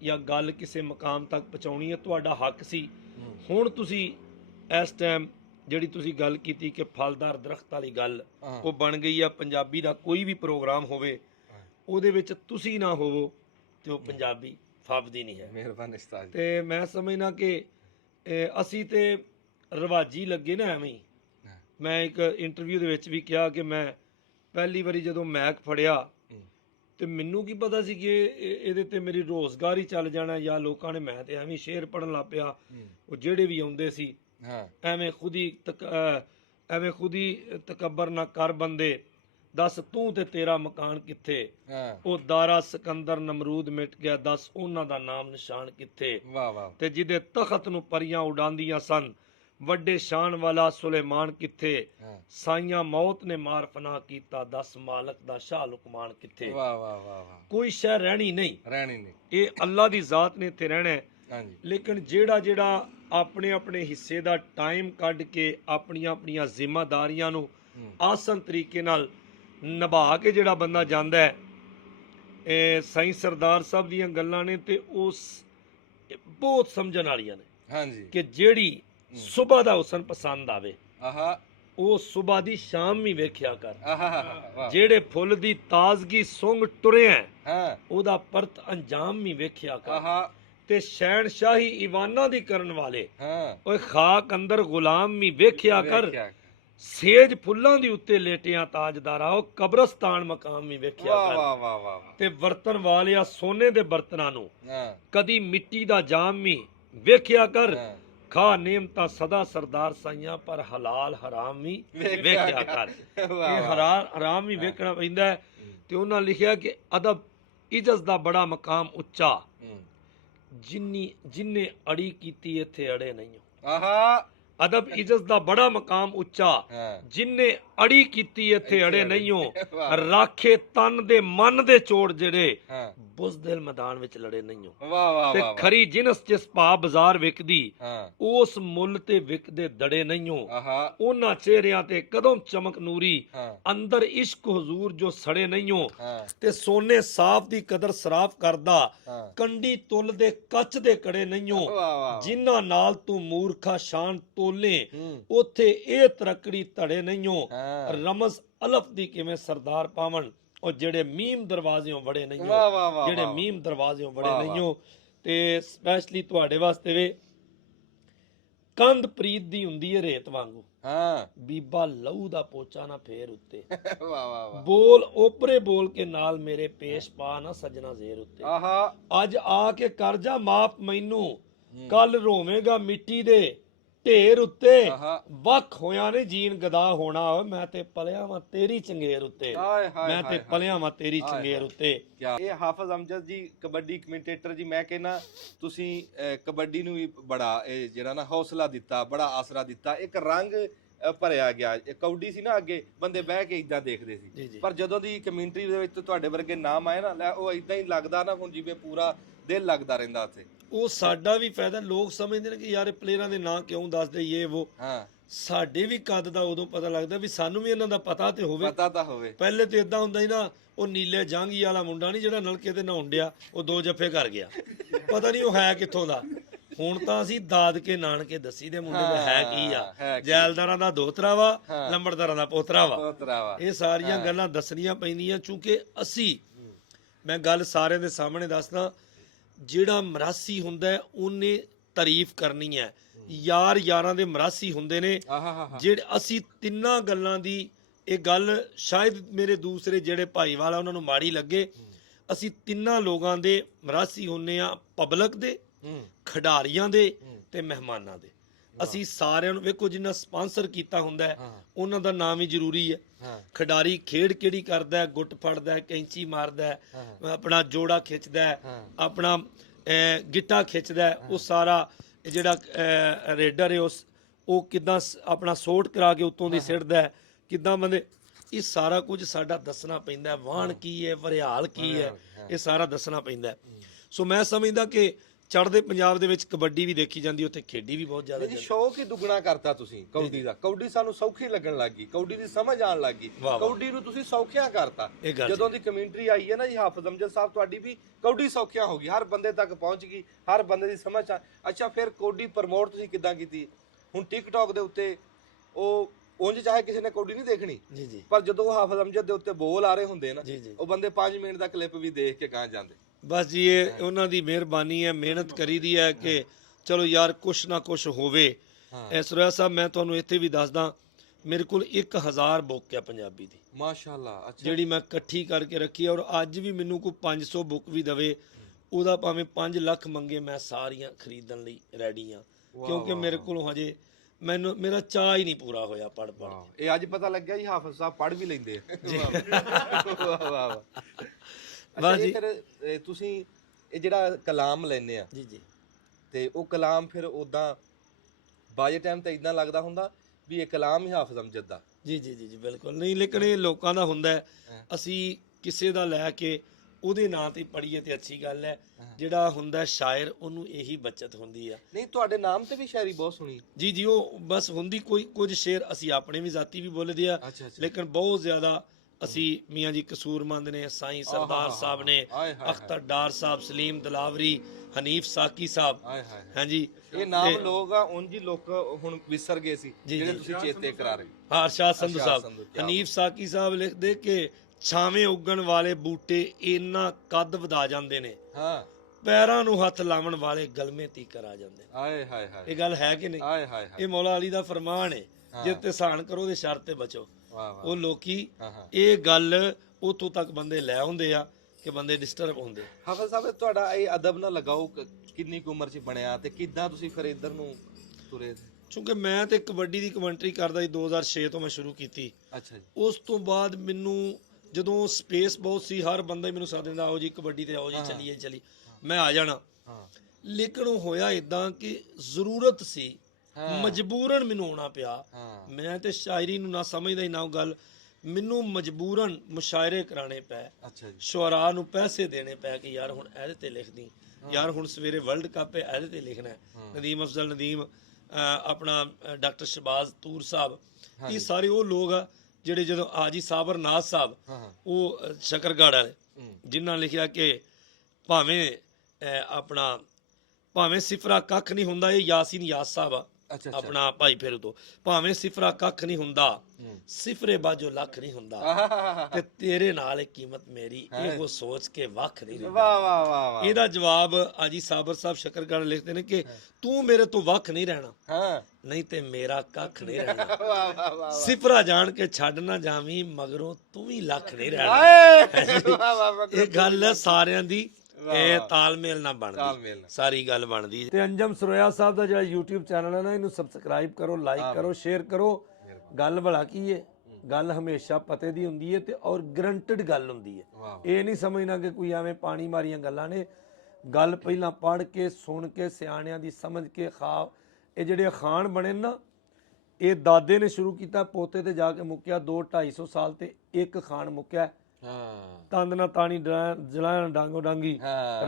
ਜਾਂ ਗੱਲ ਕਿਸੇ ਮਕਾਮ ਤੱਕ ਪਹੁੰਚਾਉਣੀ ਹੈ ਤੁਹਾਡਾ ਹੱਕ ਸੀ। ਹੁਣ ਤੁਸੀਂ ਇਸ ਟਾਈਮ ਜਿਹੜੀ ਤੁਸੀਂ ਗੱਲ ਕੀਤੀ ਕਿ ਫਲਦਾਰ ਦਰਖਤ ਵਾਲੀ ਗੱਲ ਉਹ ਬਣ ਗਈ ਆ। ਪੰਜਾਬੀ ਦਾ ਕੋਈ ਵੀ ਪ੍ਰੋਗਰਾਮ ਹੋਵੇ ਉਹਦੇ ਵਿੱਚ ਤੁਸੀਂ ਨਾ ਹੋਵੋ ਤੇ ਉਹ ਪੰਜਾਬੀ ਫੱਬਦੀ ਨਹੀਂ ਹੈ। ਮਿਹਰਬਾਨੀ ਉਸਤਾਦ ਜੀ। ਤੇ ਮੈਂ ਸਮਝਣਾ ਕਿ ਅਸੀਂ ਤੇ ਰਿਵਾਜੀ ਲੱਗੇ ਨਾ ਐਵੇਂ ਹੀ। ਮੈਂ ਇੱਕ ਇੰਟਰਵਿਊ ਦੇ ਵਿੱਚ ਵੀ ਕਿਹਾ ਕਿ ਮੈਂ ਪਹਿਲੀ ਵਾਰੀ ਜਦੋਂ ਮੈਕ ਫੜਿਆ ਤੇ ਮੈਨੂੰ ਕੀ ਪਤਾ ਸੀ ਕਿ ਇਹਦੇ ਤੇ ਮੇਰੀ ਰੋਜ਼ਗਾਰ ਹੀ ਚੱਲ ਜਾਣਾ, ਜਾਂ ਲੋਕਾਂ ਨੇ ਮੈਂ ਤੇ ਐਵੇਂ ਸ਼ੇਰ ਪੜਨ ਲੱਗ ਪਿਆ। ਉਹ ਜਿਹੜੇ ਵੀ ਆਉਂਦੇ ਸੀ ਐਵੇਂ ਖੁਦੀ ਤਕੱਬਰ ਨਾ ਕਰ ਬੰਦੇ, ਦੱਸ ਤੂੰ ਤੇ ਤੇਰਾ ਮਕਾਨ ਕਿੱਥੇ। ਉਹ ਦਾਰਾ ਸਿਕੰਦਰ ਨਮਰੂਦ ਮਿਟ ਗਿਆ, ਦੱਸ ਉਹਨਾਂ ਦਾ ਨਾਮ ਨਿਸ਼ਾਨ ਕਿੱਥੇ। ਤੇ ਜਿਹਦੇ ਤਖਤ ਨੂੰ ਪਰੀਆਂ ਉਡਾਂਦੀਆਂ ਸਨ, ਵੱਡੇ ਸ਼ਾਨ ਵਾਲਾ ਸੁਲੇਮਾਨ ਕਿੱਥੇ। ਸਾਈਆਂ ਮੌਤ ਨੇ ਮਾਰ ਫਨਾ ਕੀਤਾ, ਦੱਸ ਮਾਲਕ ਦਾ ਸ਼ਾਹ ਲੁਕਮਾਨ ਕਿੱਥੇ। ਕੋਈ ਸ਼ੈ ਰਹਿਣੀ ਨਹੀਂ। ਇਹ ਅੱਲਾ ਦੀ ਜ਼ਾਤ ਨੇ ਇੱਥੇ ਰਹਿਣਾ ਹੈ। ਲੇਕਿਨ ਜਿਹੜਾ ਆਪਣੇ ਆਪਣੇ ਹਿੱਸੇ ਦਾ ਟਾਈਮ ਕੱਢ ਕੇ ਆਪਣੀਆਂ ਜ਼ਿੰਮੇਦਾਰੀਆਂ ਨੂੰ ਆਸਨ ਤਰੀਕੇ ਨਾਲ ਨਿਭਾ ਕੇ ਜਿਹੜਾ ਬੰਦਾ ਜਾਂਦਾ ਹੈ, ਇਹ ਸਾਈਂ ਸਰਦਾਰ ਸਾਹਿਬ ਦੀਆਂ ਗੱਲਾਂ ਨੇ ਤੇ ਉਸ ਬਹੁਤ ਸਮਝਣ ਵਾਲੀਆਂ ਨੇ ਕਿ ਜਿਹੜੀ ਸੁਬਹ ਦਾ ਹੁਸਨ ਪਸੰਦ ਆਵੇ ਉਹ ਸੁਬਹ ਦੀ ਸ਼ਾਮ ਵੀ ਵੇਖਿਆ ਕਰ। ਜਿਹੜੇ ਫੁੱਲ ਦੀ ਤਾਜ਼ਗੀ ਸੁੰਘ ਟੁਰਿਆ ਉਹਦਾ ਪਰਤ ਅੰਜਾਮ ਵੀ ਵੇਖਿਆ ਕਰ। ਤੇ ਸ਼ਹਿਨਸ਼ਾਹੀ ਈਵਾਨਾਂ ਦੀ ਕਰਨ ਵਾਲੇ ਓਏ ਖਾਕ ਅੰਦਰ ਗੁਲਾਮ ਵੀ ਵੇਖਿਆ ਕਰ। ਸੇਜ ਫੁੱਲਾਂ ਦੀ ਉੱਤੇ ਲੇਟਿਆ ਤਾਜਦਾਰਾ ਉਹ ਕਬਰਸਤਾਨ ਮਕਾਮ ਵੀ ਵੇਖਿਆ ਵਾਹ ਕਰ ਵਾਹ ਵਾਹ ਵਾਹ ਤੇ ਵਰਤਨ ਵਾਲਿਆ ਸੋਨੇ ਦੇ ਬਰਤਨਾਂ ਨੂੰ ਹਾਂ ਕਦੀ ਮਿੱਟੀ ਦਾ ਜਾਮ ਵੀ ਵੇਖਿਆ ਕਰ ਹਾਂ। ਖਾ ਨੇਮਤਾ ਸਦਾ ਸਰਦਾਰ ਸਾਈਆਂ ਪਰ ਹਲਾਲ ਹਰਾਮ ਵੀ ਵੇਖਿਆ ਕਰ ਵਾਹ ਇਹ ਹਲਾਲ ਹਰਾਮ ਵੀ ਵੇਖਣਾ ਪੈਂਦਾ ਹੈ। ਤੇ ਉਹਨਾਂ ਲਿਖਿਆ ਕਿ ਅਦਬ ਇੱਜ਼ਤ ਦਾ ਬੜਾ ਮਕਾਮ ਉੱਚਾ ਜਿੰਨੇ ਅੜੀ ਕੀਤੀ ਇੱਥੇ ਅੜੇ ਨਹੀਂ ਆਹਾ ਅਦਬ ਇੱਜ਼ਤ ਦਾ ਬੜਾ ਮਕਾਮ ਉੱਚਾ ਜਿੰਨੇ ਅੜੀ ਕੀਤੀ ਇੱਥੇ ਅੜੇ ਨਹੀਂ ਹੋ ਰਾਖੇ ਤਨ ਦੇ ਮਨ ਦੇ ਚੋੜ ਜਿਹੜੇ ਬੁਜ਼ਦਿਲ ਮੈਦਾਨ ਵਿੱਚ ਲੜੇ ਨਹੀਂ ਹੋ ਵਾਹ ਵਾਹ ਤੇ ਖਰੀ ਜਿਨਸ ਜਿਸ ਭਾਅ ਬਾਜ਼ਾਰ ਵਿਕਦੀ ਉਸ ਮੁੱਲ ਤੇ ਵਿਕਦੇ ਦੜੇ ਨਹੀਂ ਹੋ ਉਹਨਾਂ ਚਿਹਰਿਆਂ ਤੇ ਕਦੋਂ ਚਮਕ ਨੂਰੀ ਅੰਦਰ ਇਸ਼ਕ ਹਜ਼ੂਰ ਜੋ ਸੜੇ ਨਹੀਂ ਹੋ ਤੇ ਸੋਨੇ ਸਾਫ ਦੀ ਕਦਰ ਸਰਾਫ ਕਰਦਾ ਕੰਡੀ ਤੁਲ ਦੇ ਕੱਚ ਦੇ ਕੜੇ ਨਹੀਂ ਹੋ ਜਿਨ੍ਹਾਂ ਨਾਲ ਤੂੰ ਮੂਰਖਾ ਸ਼ਾਨ ਤੋਲੇ ਉੱਥੇ ਇਹ ਤਰਕੜੀ ਧੜੇ ਨਹੀਂ ਹੋ ਰਮਜ਼ ਅਲਫ ਦੀ ਕਿਵੇਂ ਸਰਦਾਰ ਪਾਵਨ ਉਹ ਜਿਹੜੇ ਮੀਮ ਦਰਵਾਜ਼ਿਓਂ ਵੜੇ ਨਹੀਂ ਹੋ ਜਿਹੜੇ ਮੀਮ ਦਰਵਾਜ਼ਿਓਂ ਵੜੇ ਨਹੀਂ ਹੋ ਤੇ ਸਪੈਸ਼ਲੀ ਤੁਹਾਡੇ ਵਾਸਤੇ ਵੇ ਕੰਧ ਪ੍ਰੀਤ ਦੀ ਹੁੰਦੀ ਹੈ ਰੇਤ ਵਾਂਗੂ ਬੀਬਾ ਲਹੂ ਦਾ ਪੋਚਾ ਨਾ ਫੇਰ ਉੱਤੇ ਬੋਲ ਓਪਰੇ ਬੋਲ ਕੇ ਨਾਲ ਮੇਰੇ ਪੇਸ਼ ਪਾ ਨਾ ਸਜਣਾ ਜ਼ੇਰ ਉੱਤੇ ਅੱਜ ਆ ਕੇ ਕਰ ਜਾ ਮਾਫ ਮੈਨੂੰ ਕੱਲ ਰੋਵੇਂਗਾ ਮਿੱਟੀ ਦੇ ਢੇਰ ਉੱਤੇ ਵੱਖ ਹੋਇਆ ਨੇ ਜੀਨ ਗਦਾ ਹੋਣਾ ਮੈਂ ਤੇ ਪਲਿਆ ਵਾਂ ਤੇਰੀ ਚੰਗੇਰ ਉੱਤੇ ਮੈਂ ਤੇ ਪਲਿਆ ਵਾਂ ਤੇਰੀ ਚੰਗੇਰ ਉੱਤੇ ਇਹ ਹਾਫਿਜ਼ ਅਮਜਦ ਜੀ ਕਬੱਡੀ ਕਮੈਂਟੇਟਰ ਜੀ ਮੈਂ ਕਹਿੰਨਾ ਤੁਸੀਂ ਕਬੱਡੀ ਨੂੰ ਵੀ ਬੜਾ ਇਹ ਜਿਹੜਾ ਨਾ ਹੌਸਲਾ ਦਿੱਤਾ ਬੜਾ ਆਸਰਾ ਦਿੱਤਾ ਇੱਕ ਰੰਗ ਭਰਿਆ ਗਿਆ ਕਬੱਡੀ ਸੀ ਨਾ ਅੱਗੇ ਬੰਦੇ ਬਹਿ ਕੇ ਇਦਾਂ ਦੇਖਦੇ ਸੀ ਪਰ ਜਦੋਂ ਦੀ ਕਮੈਂਟਰੀ ਦੇ ਵਿੱਚ ਤੁਹਾਡੇ ਵਰਗੇ ਨਾਮ ਆਏ ਨਾ ਉਹ ਇਦਾਂ ਹੀ ਲੱਗਦਾ ਨਾ ਹੁਣ ਜਿਵੇਂ ਪੂਰਾ ਦਿਲ ਲੱਗਦਾ ਰਹਿੰਦਾ ਉੱਥੇ ਉਹ ਸਾਡਾ ਵੀ ਫਾਇਦਾ ਲੋਕ ਸਮਝਦੇ ਨੇ ਕਿ ਯਾਰ ਇਹ ਪਲੇਅਰਾਂ ਦੇ ਨਾਂ ਕਿਉਂ ਦੱਸਦੇ ਇਹ ਉਹ ਸਾਡੇ ਵੀ ਕੱਦ ਦਾ ਉਦੋਂ ਪਤਾ ਲੱਗਦਾ ਵੀ ਸਾਨੂੰ ਵੀ ਇਹਨਾਂ ਦਾ ਪਤਾ ਤਾਂ ਹੋਵੇ ਪਹਿਲੇ ਤੇ ਇਦਾਂ ਹੁੰਦਾ ਸੀ ਨਾ ਉਹ ਨੀਲੇ ਜਾਂਗੀ ਵਾਲਾ ਮੁੰਡਾ ਨਹੀਂ ਜਿਹੜਾ ਨਲਕੇ ਤੇ ਨਹਾਉਣ ਡਿਆ ਉਹ 2 ਜੱਫੇ ਕਰ ਗਿਆ ਪਤਾ ਨਹੀਂ ਉਹ ਹੈ ਕਿੱਥੋਂ ਦਾ ਹੁਣ ਤਾਂ ਅਸੀਂ ਦਾਦਕੇ ਨਾਨਕੇ ਦੱਸੀ ਦੇ ਮੁੰਡੇ ਦਾ ਹੈ ਕੀ ਆ ਜੈਲਦਾਰਾਂ ਦਾ ਦੋਤਰਾ ਵਾ ਲੰਬੜਦਾਰਾਂ ਦਾ ਪੋਤਰਾ ਵਾ ਇਹ ਸਾਰੀਆਂ ਗੱਲਾਂ ਦੱਸਣੀਆਂ ਪੈਂਦੀਆਂ ਕਿਉਂਕਿ ਅਸੀਂ ਮੈਂ ਗੱਲ ਸਾਰਿਆਂ ਦੇ ਸਾਹਮਣੇ ਦੱਸਦਾ ਜਿਹੜਾ ਮਰਾਸੀ ਹੁੰਦਾ ਉਹਨੇ ਤਾਰੀਫ ਕਰਨੀ ਹੈ ਯਾਰ ਯਾਰਾਂ ਦੇ ਮਰਾਸੀ ਹੁੰਦੇ ਨੇ ਜਿਹੜੇ ਅਸੀਂ ਤਿੰਨਾਂ ਗੱਲਾਂ ਦੀ ਇਹ ਗੱਲ ਸ਼ਾਇਦ ਮੇਰੇ ਦੂਸਰੇ ਜਿਹੜੇ ਭਾਈਵਾਲ ਆ ਉਹਨਾਂ ਨੂੰ ਮਾੜੀ ਲੱਗੇ ਅਸੀਂ ਤਿੰਨਾਂ ਲੋਕਾਂ ਦੇ ਮਰਾਸੀ ਹੁੰਨੇ ਆ ਪਬਲਿਕ ਦੇ ਖਿਡਾਰੀਆਂ ਦੇ ਤੇ ਮਹਿਮਾਨਾਂ ਦੇ ਅਸੀਂ ਸਾਰਿਆਂ ਨੂੰ ਵੇਖੋ ਜਿੰਨਾ ਸਪਾਂਸਰ ਕੀਤਾ ਹੁੰਦਾ ਹੈ ਉਹਨਾਂ ਦਾ ਨਾਮ ਵੀ ਜ਼ਰੂਰੀ ਹੈ ਖਿਡਾਰੀ ਖੇਡ ਕਿਹੜੀ ਕਰਦਾ ਗੁੱਟ ਫੜਦਾ ਕੈਂਚੀ ਮਾਰਦਾ ਆਪਣਾ ਜੋੜਾ ਖਿੱਚਦਾ ਆਪਣਾ ਗਿੱਟਾ ਖਿੱਚਦਾ ਉਹ ਸਾਰਾ ਜਿਹੜਾ ਰੇਡਰ ਹੈ ਉਹ ਕਿਦਾਂ ਆਪਣਾ ਸੋਟ ਕਰਾ ਕੇ ਉੱਤੋਂ ਦੀ ਸਿੱਟਦਾ ਕਿਦਾਂ ਬੰਦੇ ਇਹ ਸਾਰਾ ਕੁਝ ਸਾਡਾ ਦੱਸਣਾ ਪੈਂਦਾ ਵਾਹਣ ਕੀ ਹੈ ਵਰਿਆਲ ਕੀ ਹੈ ਇਹ ਸਾਰਾ ਦੱਸਣਾ ਪੈਂਦਾ ਸੋ ਮੈਂ ਸਮਝਦਾ ਕਿ ਚੜ੍ਹਦੇ ਪੰਜਾਬ ਦੇ ਵਿੱਚ ਕਬੱਡੀ ਵੀ ਦੇਖੀ ਜਾਂਦੀ ਉੱਥੇ ਖੇਡੀ ਵੀ ਬਹੁਤ ਜ਼ਿਆਦਾ ਸ਼ੌਕ ਹੀ ਦੁੱਗਣਾ ਕਰਤਾ ਤੁਸੀਂ ਕਬੱਡੀ ਦਾ ਕਬੱਡੀ ਸਾਨੂੰ ਸੌਖੀ ਲੱਗਣ ਲੱਗ ਗਈ ਕਬੱਡੀ ਦੀ ਸਮਝ ਆਉਣ ਲੱਗ ਗਈ ਕਬੱਡੀ ਨੂੰ ਤੁਸੀਂ ਸੌਖਿਆ ਕਰਤਾ ਜਦੋਂ ਦੀ ਕਮੈਂਟਰੀ ਆਈ ਹੈ ਨਾ ਜੀ ਹਾਫਿਜ਼ ਅਮਜਦ ਸਾਹਿਬ ਤੁਹਾਡੀ ਵੀ ਕਬੱਡੀ ਸੌਖਿਆ ਹੋ ਗਈ ਹਰ ਬੰਦੇ ਤੱਕ ਪਹੁੰਚ ਗਈ ਹਰ ਬੰਦੇ ਦੀ ਸਮਝ ਅੱਛਾ ਫਿਰ ਕਬੱਡੀ ਪ੍ਰਮੋਟ ਤੁਸੀਂ ਕਿੱਦਾਂ ਕੀਤੀ ਹੁਣ ਟਿਕਟੌਕ ਦੇ ਉੱਤੇ ਉਹ ਉਂਝ ਚਾਹੇ ਕਿਸੇ ਨੇ ਕਬੱਡੀ ਨਹੀਂ ਦੇਖਣੀ ਪਰ ਜਦੋਂ ਹਾਫਿਜ਼ ਅਮਜਦ ਦੇ ਉੱਤੇ ਬੋਲ ਆ ਰਹੇ ਹੁੰਦੇ ਨਾ ਉਹ ਬੰਦੇ 5 ਮਿੰਟ ਦਾ ਕਲਿੱਪ ਵੀ ਦੇਖ ਕੇ ਗਾਂ ਜਾਂਦੇ ਬਸ ਜੀ ਇਹ ਉਹਨਾਂ ਦੀ ਮਿਹਰਬਾਨੀ ਹੈ ਮਿਹਨਤ ਕਰੀਦੀ ਹੈ ਕਿ ਚਲੋ ਯਾਰ ਕੁਛ ਨਾ ਕੁਛ ਹੋਵੇ ਸਰੋਇਆ ਸਾਹਿਬ ਮੈਂ ਤੁਹਾਨੂੰ ਇੱਥੇ ਵੀ ਦੱਸਦਾ ਮੇਰੇ ਕੋਲ 1000 ਬੁੱਕ ਹੈ ਪੰਜਾਬੀ ਦੀ ਮਾਸ਼ਾਅੱਲਾ ਅੱਛਾ ਜਿਹੜੀ ਮੈਂ ਇਕੱਠੀ ਕਰਕੇ ਰੱਖੀ ਔਰ ਅੱਜ ਵੀ ਮੈਨੂੰ ਕੋਈ 500 ਬੁੱਕ ਵੀ ਦਵੇ ਉਹਦਾ ਭਾਵੇਂ 5 ਲੱਖ ਮੰਗੇ ਮੈਂ ਸਾਰੀਆਂ ਖਰੀਦਣ ਲਈ ਰੈਡੀ ਆ ਕਿਉਂਕਿ ਮੇਰੇ ਕੋਲ ਹਜੇ ਮੇਰਾ ਚਾਹ ਹੀ ਨਹੀਂ ਪੂਰਾ ਹੋਇਆ ਪੜ ਇਹ ਅੱਜ ਪਤਾ ਲੱਗਿਆ ਜੀ ਹਾਫਿਜ਼ ਸਾਹਿਬ ਪੜ ਵੀ ਲੈਂਦੇ ਵਾਹ ਵਾਹ ਵਾਹ ਜੀ ਫਿਰ ਤੁਸੀਂ ਇਹ ਜਿਹੜਾ ਕਲਾਮ ਲੈਨੇ ਆ ਜੀ ਤੇ ਉਹ ਕਲਾਮ ਫਿਰ ਉਦਾਂ ਬਾਜੇ ਟਾਈਮ ਤੇ ਇਦਾਂ ਲੱਗਦਾ ਹੁੰਦਾ ਵੀ ਇਹ ਕਲਾਮ ਹੀ ਹਾਫਿਜ਼ ਅਮਜਦ ਦਾ ਜੀ ਬਿਲਕੁਲ ਨਹੀਂ ਲੇਕਿਨ ਇਹ ਲੋਕਾਂ ਦਾ ਹੁੰਦਾ ਅਸੀਂ ਕਿਸੇ ਦਾ ਲੈ ਕੇ ਉਹਦੇ ਨਾਂ ਤੇ ਪੜੀਏ ਤੇ ਅੱਛੀ ਗੱਲ ਹੈ ਜਿਹੜਾ ਹੁੰਦਾ ਸ਼ਾਇਰ ਉਹਨੂੰ ਇਹੀ ਬਚਤ ਹੁੰਦੀ ਆ ਨਹੀਂ ਤੁਹਾਡੇ ਨਾਮ ਤੇ ਵੀ ਸ਼ਾਇਰੀ ਬਹੁਤ ਸੁਣੀ ਜੀ ਉਹ ਬਸ ਹੁੰਦੀ ਕੋਈ ਕੁਝ ਸ਼ੇਰ ਅਸੀਂ ਆਪਣੇ ਵੀ ਜ਼ਾਤੀ ਵੀ ਬੋਲਦੇ ਆ ਲੇਕਿਨ ਬਹੁਤ ਜ਼ਿਆਦਾ ਅਸੀਂ ਮੀਆਂ ਜੀ ਕਸੂਰਮੰਦ ਨੇ ਸਾਈਂ ਸਰਦਾਰ ਸਾਹਿਬ ਨੇ ਅਖਤਰ ਡਾਰ ਸਾਹਿਬ ਸਲੀਮ ਦਲਾਵਰੀ ਹਨੀਫ ਸਾਕੀ ਸਾਹਿਬ ਹਾਂਜੀ ਇਹ ਨਾਮ ਲੋਕ ਆ ਉਂਝ ਹੀ ਲੋਕ ਹੁਣ ਵਿਸਰ ਗਏ ਸੀ ਜਿਹੜੇ ਤੁਸੀਂ ਚੇਤੇ ਕਰਾ ਰਹੇ ਹਰਸ਼ਾਦ ਸੰਧੂ ਸਾਹਿਬ ਹਨੀਫ ਸਾਕੀ ਸਾਹਿਬ ਲਿਖਦੇ ਕਿ ਛਾਵੇਂ ਉੱਗਣ ਵਾਲੇ ਬੂਟੇ ਇੰਨਾ ਕੱਦ ਵਧਾ ਜਾਂਦੇ ਨੇ ਪੈਰਾਂ ਨੂੰ ਹੱਥ ਲਾਵਣ ਵਾਲੇ ਗਲਮੇ ਤੀਕਰ ਆ ਜਾਂਦੇ ਹਾਏ ਹਾਏ ਹਾਏ ਇਹ ਗੱਲ ਹੈ ਕਿ ਨਹੀਂ ਇਹ ਮੌਲਾ ਅਲੀ ਦਾ ਫਰਮਾਨ ਹੈ ਜੇ ਤੇ ਸਹਾਨ ਕਰੋ ਤੇ ਸ਼ਰ ਤੇ ਬਚੋ। ਵਾਹ ਵਾਹ। ਉਹ ਲੋਕੀ ਹਾਂ ਇਹ ਗੱਲ ਉੱਥੋਂ ਤੱਕ ਬੰਦੇ ਲੈ ਆਉਂਦੇ ਆ ਕਿ ਬੰਦੇ ਡਿਸਟਰਬ ਹੁੰਦੇ। ਹਾਫਿਜ਼ ਸਾਹਿਬ ਤੁਹਾਡਾ ਇਹ ਅਦਬ ਨਾ ਲਗਾਓ ਕਿੰਨੀ ਕੁ ਉਮਰ 'ਚ ਬਣਿਆ ਤੇ ਕਿੱਦਾਂ ਤੁਸੀਂ ਫਿਰ ਇੱਧਰ ਨੂੰ ਤੁਰੇ? ਕਿਉਂਕਿ ਮੈਂ ਤੇ ਕਬੱਡੀ ਦੀ ਕਮੈਂਟਰੀ ਕਰਦਾ ਸੀ 2006 ਤੋਂ ਮੈਂ ਸ਼ੁਰੂ ਕੀਤੀ। ਅੱਛਾ ਜੀ। ਉਸ ਤੋਂ ਬਾਅਦ ਮੈਨੂੰ ਜਦੋਂ ਸਪੇਸ ਬਹੁਤ ਸੀ, ਹਰ ਬੰਦਾ ਹੀ ਮੈਨੂੰ ਸੱਦ ਦਿੰਦਾ, ਆਓ ਜੀ ਕਬੱਡੀ ਤੇ ਆਓ ਜੀ, ਚੱਲੀਏ ਮੈਂ ਆ ਜਾਣਾ। ਲੇਕਿਨ ਉਹ ਹੋਇਆ ਇਦਾਂ ਕਿ ਜ਼ਰੂਰਤ ਸੀ, ਮਜਬੂਰਨ ਮੈਨੂੰ ਆਉਣਾ ਪਿਆ। ਮੈਂ ਤੇ ਸ਼ਾਇਰੀ ਨੂੰ ਨਾ ਸਮਝਦਾ ਹੀ ਨਾ ਉਹ ਗੱਲ, ਮੈਨੂੰ ਮਜਬੂਰਨ ਮੁਸ਼ਾਇਰੇ ਕਰਾਣੇ ਪਏ। ਅੱਛਾ ਜੀ। ਸ਼ੁਅਰਾ ਨੂੰ ਪੈਸੇ ਦੇਣੇ ਪਏ ਕਿ ਯਾਰ ਹੁਣ ਇਹਦੇ ਤੇ ਲਿਖਦੀ, ਯਾਰ ਹੁਣ ਸਵੇਰੇ ਵਰਲਡ ਕੱਪ ਹੈ ਇਹਦੇ ਤੇ ਲਿਖਣਾ ਹੈ। ਨਦੀਮ ਅਫਜ਼ਲ ਨਦੀਮ, ਆਪਣਾ ਡਾਕਟਰ ਸ਼ਬਾਜ਼ ਤੂਰ ਸਾਹਿਬ, ਇਹ ਸਾਰੇ ਉਹ ਲੋਕ ਆ ਜਿਹੜੇ ਜਦੋਂ ਆਜੀ ਸਾਬਰ ਨਾਜ਼ ਸਾਹਿਬ, ਉਹ ਸ਼ਕਰਗੜ੍ਹ ਵਾਲੇ, ਜਿਨ੍ਹਾਂ ਨੇ ਲਿਖਿਆ ਕਿ ਭਾਵੇਂ ਸਿਫਰਾ ਕੱਖ ਨਹੀਂ ਹੁੰਦਾ, ਇਹ ਯਾਸੀਨ ਯਾਸ ਸਾਹਿਬ ਆ ਆਪਣਾ ਭਾਈ ਫੇਰੂ ਤੋਂ, ਭਾਵੇਂ ਸਿਫਰਾ ਕੱਖ ਨਹੀਂ ਹੁੰਦਾ, ਸਿਫਰੇ ਬਾਜੋ ਲੱਖ ਨਹੀਂ ਹੁੰਦਾ, ਤੇ ਤੇਰੇ ਨਾਲ ਇਹ ਕੀਮਤ ਮੇਰੀ ਇਹੋ ਸੋਚ ਕੇ ਵੱਖ ਨਹੀਂ ਰਹਿੰਦਾ। ਵਾਹ ਵਾਹ ਵਾਹ ਵਾਹ। ਇਹਦਾ ਜਵਾਬ ਆਜੀ ਸਾਬਰ ਸਾਹਿਬ ਸ਼ਕਰਗੜ੍ਹ ਲਿਖਦੇ ਨੇ ਕਿ ਤੂੰ ਮੇਰੇ ਤੋਂ ਵੱਖ ਨਹੀਂ ਰਹਿਣਾ, ਨਹੀਂ ਤੇ ਮੇਰਾ ਕੱਖ ਨਹੀਂ ਰਹਿਣਾ। ਸਿਫਰਾ ਜਾਣ ਕੇ ਛੱਡ ਨਾ ਜਾਵੀਂ, ਮਗਰੋਂ ਤੂੰ ਵੀ ਲੱਖ ਨਹੀਂ ਰਹਿਣਾ। ਇਹ ਗੱਲ ਸਾਰਿਆਂ ਦੀ ਇਹ ਤਾਲਮੇਲ ਨਾਲ ਬਣਦੀ, ਸਾਰੀ ਗੱਲ ਬਣਦੀ। ਤੇ ਅੰਜਮ ਸਰੋਇਆ ਸਾਹਿਬ ਦਾ ਜਿਹੜਾ YouTube ਚੈਨਲ ਹੈ ਨਾ, ਇਹਨੂੰ ਸਬਸਕ੍ਰਾਈਬ ਕਰੋ, ਲਾਈਕ ਕਰੋ, ਸ਼ੇਅਰ ਕਰੋ। ਗੱਲ ਭਲਾ ਕੀ ਹੈ, ਗੱਲ ਹਮੇਸ਼ਾ ਪਤੇ ਦੀ ਹੁੰਦੀ ਹੈ ਤੇ ਔਰ ਗਰੰਟਡ ਗੱਲ ਹੁੰਦੀ ਹੈ। ਇਹ ਨਹੀਂ ਸਮਝਣਾ ਕਿ ਕੋਈ ਐਵੇਂ ਪਾਣੀ ਮਾਰੀਆਂ ਗੱਲਾਂ ਨੇ। ਗੱਲ ਪਹਿਲਾਂ ਪੜ੍ਹ ਕੇ, ਸੁਣ ਕੇ, ਸਿਆਣਿਆਂ ਦੀ ਸਮਝ ਕੇ ਇਹ ਜਿਹੜੇ ਅਖਾਣ ਬਣੇ ਨਾ, ਇਹ ਦਾਦੇ ਨੇ ਸ਼ੁਰੂ ਕੀਤਾ, ਪੋਤੇ ਤੇ ਜਾ ਕੇ ਮੁੱਕਿਆ। 200-250 ਸਾਲ ਤੇ ਇੱਕ ਅਖਾਣ ਮੁੱਕਿਆ। ਤੰਦ ਨਾ ਤਾਣੀ ਜਲਾਣ ਡਾਂਗੋ ਡਾਂਗੀ,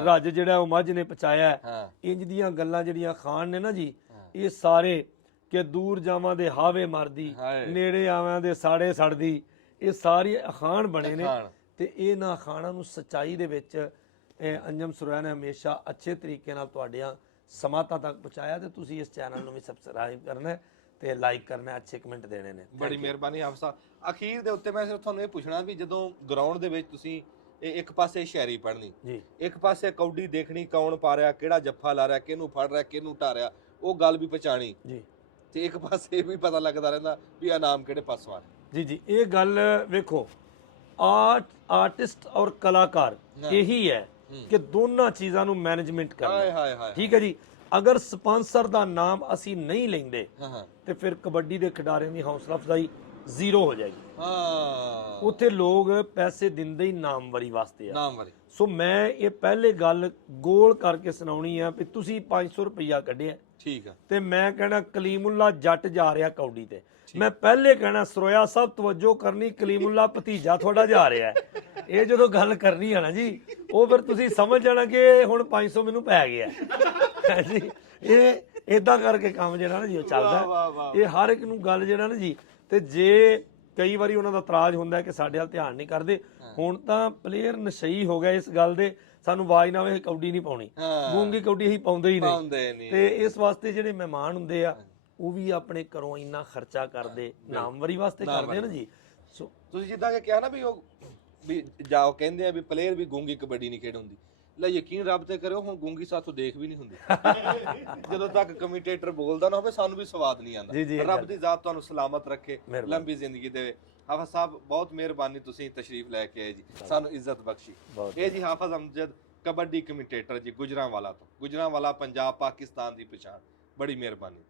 ਰੱਜ ਜਿਹੜਾ ਉਹ ਮੱਝ ਨੇ ਪਚਾਇਆ। ਇੰਜ ਦੀਆਂ ਗੱਲਾਂ ਜਿਹੜੀਆਂ ਖਾਣ ਨੇ ਨਾ ਜੀ, ਇਹ ਸਾਰੇ ਕਿ ਦੂਰ ਜਾਵਾਂ ਦੇ ਹਾਵੇ ਮਰਦੀ, ਨੇੜੇ ਆਵਾਂ ਦੇ ਸਾੜੇ ਸੜਦੀ, ਇਹ ਸਾਰੇ ਅਖਾਣ ਬਣੇ ਨੇ। ਤੇ ਇਹਨਾਂ ਅਖਾਣਾਂ ਨੂੰ ਸੱਚਾਈ ਦੇ ਵਿੱਚ ਅੰਜਮ ਸਰੋਇਆ ਨੇ ਹਮੇਸ਼ਾ ਅੱਛੇ ਤਰੀਕੇ ਨਾਲ ਤੁਹਾਡੀਆਂ ਸਮਾਤਾਂ ਤੱਕ ਪਹੁੰਚਾਇਆ। ਤੇ ਤੁਸੀਂ ਇਸ ਚੈਨਲ ਨੂੰ ਵੀ ਸਬਸਕ੍ਰਾਈਬ ਕਰਨਾ ਤੇ ਲਾਈਕ ਕਰਨਾ, ਅੱਛੇ ਕਮੈਂਟ ਦੇਣੇ ਨੇ। ਬੜੀ ਮਿਹਰਬਾਨੀ ਹਾਫਿਜ਼ ਸਾਹਿਬ। ਅਖੀਰ ਦੇ ਉੱਤੇ ਮੈਂ ਸਿਰਫ ਤੁਹਾਨੂੰ ਇਹ ਪੁੱਛਣਾ ਵੀ ਜਦੋਂ ਗਰਾਊਂਡ ਦੇ ਵਿੱਚ ਤੁਸੀਂ ਇੱਕ ਪਾਸੇ ਸ਼ਾਇਰੀ ਪੜ੍ਹਨੀ, ਇੱਕ ਪਾਸੇ ਕੌਡੀ ਦੇਖਣੀ, ਕੌਣ ਪਾ ਰਿਹਾ, ਕਿਹੜਾ ਜੱਫਾ ਲਾ ਰਿਹਾ, ਕਿਹਨੂੰ ਫੜ ਰਿਹਾ, ਕਿਹਨੂੰ ਢਾ ਰਿਹਾ, ਉਹ ਗੱਲ ਵੀ ਪਛਾਣੀ ਜੀ, ਤੇ ਇੱਕ ਪਾਸੇ ਇਹ ਵੀ ਪਤਾ ਲੱਗਦਾ ਰਹਿੰਦਾ ਵੀ ਇਨਾਮ ਕਿਹੜੇ ਪਾਸੋਂ ਆ ਰਿਹਾ। ਜੀ ਇਹ ਗੱਲ ਵੇਖੋ, ਆਰਟਿਸਟ ਔਰ ਕਲਾਕਾਰ ਇਹੀ ਹੈ ਕਿ ਦੋਨਾਂ ਚੀਜ਼ਾਂ ਨੂੰ ਮੈਨੇਜਮੈਂਟ ਕਰਨਾ। ਠੀਕ ਹੈ ਜੀ। ਅਗਰ ਸਪਾਂਸਰ ਦਾ ਨਾਮ ਅਸੀਂ ਨਹੀਂ ਲੈਂਦੇ ਤੇ ਫਿਰ ਕਬੱਡੀ ਦੇ ਖਿਡਾਰੀਆਂ ਦੀ ਹੌਸਲਾ ਅਫਜ਼ਾਈ ਜ਼ੀਰੋ ਹੋ ਜਾਏਗੀ। ਉੱਥੇ ਲੋਕ ਪੈਸੇ ਦਿੰਦੇ ਹੀ ਨਾਮਵਰੀ ਵਾਸਤੇ ਆ। ਸੋ ਮੈਂ ਇਹ ਪਹਿਲੇ ਗੱਲ ਗੋਲ ਕਰਕੇ ਸੁਣਾਉਣੀ ਆ ਵੀ ਤੁਸੀਂ 500 ਰੁਪਇਆ ਕੱਢਿਆ, ਠੀਕ ਆ, ਤੇ ਮੈਂ ਕਹਿਣਾ ਕਲੀਮੁੱਲਾ ਜੱਟ ਜਾ ਰਿਹਾ ਕੌਡੀ ਤੇ। ਮੈਂ ਪਹਿਲੇ ਕਹਿਣਾ ਸਰੋਇਆ ਸਾਹਿਬ ਤਵੱਜੋ ਕਰਨੀ, ਕਲੀਮੁੱਲਾ ਭਤੀਜਾ ਤੁਹਾਡਾ ਜਾ ਰਿਹਾ ਹੈ। ਇਹ ਜਦੋਂ ਗੱਲ ਕਰਨੀ ਆ ਨਾ ਜੀ, ਉਹ ਫਿਰ ਤੁਸੀਂ ਸਮਝ ਜਾਣਾ ਕਿ ਹੁਣ 500 ਮੈਨੂੰ ਪੈ ਗਿਆ ਜੀ। ਇਹ ਇਦਾਂ ਕਰਕੇ ਕੰਮ ਜਿਹੜਾ ਨਾ ਜੀ ਉਹ ਚੱਲਦਾ। ਇਹ ਹਰ ਇੱਕ ਨੂੰ ਗੱਲ ਜਿਹੜਾ ਨਾ ਜੀ, ਤੇ ਜੇ ਕਈ ਵਾਰੀ ਉਹਨਾਂ ਦਾ ਇਤਰਾਜ਼ ਹੁੰਦਾ ਕਿ ਸਾਡੇ ਵੱਲ ਧਿਆਨ ਨਹੀਂ ਕਰਦੇ। ਹੁਣ ਤਾਂ ਪਲੇਅਰ ਨਸ਼ਈ ਹੋ ਗਿਆ ਇਸ ਗੱਲ ਦੇ, ਸਾਨੂੰ ਆਵਾਜ਼ ਨਾ ਆਵੇ ਕੌਡੀ ਨਹੀਂ ਪਾਉਣੀ, ਗੂੰਗੀ ਕੌਡੀ ਅਸੀਂ ਪਾਉਂਦੇ ਹੀ ਨਹੀਂ। ਤੇ ਇਸ ਵਾਸਤੇ ਜਿਹੜੇ ਮਹਿਮਾਨ ਹੁੰਦੇ ਆ ਉਹ ਵੀ ਆਪਣੇ ਘਰੋਂ ਇੰਨਾ ਖਰਚਾ ਕਰਦੇ, ਨਾਮਵਰੀ ਵਾਸਤੇ ਕਰਦੇ ਨਾ ਜੀ। ਸੋ ਤੁਸੀਂ ਜਿੱਦਾਂ ਕਿ ਕਿਹਾ ਨਾ ਵੀ ਉਹ ਵੀ ਜਾਓ ਕਹਿੰਦੇ ਆ ਵੀ ਪਲੇਅਰ ਵੀ ਗੂੰਗੀ ਕਬੱਡੀ ਨਹੀਂ ਖੇਡ ਹੁੰਦੀ, ਲੈ ਯਕੀਨ ਰੱਬ ਤੇ ਕਰਿਓ ਹੁਣ ਗੂੰਗੀ ਸਾਥੋਂ ਦੇਖ ਵੀ ਨਹੀਂ ਹੁੰਦੀ। ਜਦੋਂ ਤੱਕ ਕਮੈਂਟੇਟਰ ਬੋਲਦਾ ਨਾ ਹੋਵੇ ਸਾਨੂੰ ਵੀ ਸਵਾਦ ਨਹੀਂ ਆਉਂਦਾ। ਰੱਬ ਦੀ ਜ਼ਾਤ ਤੁਹਾਨੂੰ ਸਲਾਮਤ ਰੱਖੇ, ਲੰਬੀ ਜ਼ਿੰਦਗੀ ਦੇਵੇ। ਹਾਫਿਜ਼ ਸਾਹਿਬ ਬਹੁਤ ਮਿਹਰਬਾਨੀ, ਤੁਸੀਂ ਤਸ਼ਰੀਫ ਲੈ ਕੇ ਆਏ ਜੀ, ਸਾਨੂੰ ਇੱਜ਼ਤ ਬਖਸ਼ੀ। ਇਹ ਜੀ ਹਾਫਿਜ਼ ਅਮਜਦ ਕਬੱਡੀ ਕਮੈਂਟੇਟਰ ਜੀ, ਗੁਜਰਾਂਵਾਲਾ ਤੋਂ। ਗੁਜਰਾਂਵਾਲਾ ਪੰਜਾਬ ਪਾਕਿਸਤਾਨ ਦੀ ਪਛਾਣ। ਬੜੀ ਮਿਹਰਬਾਨੀ।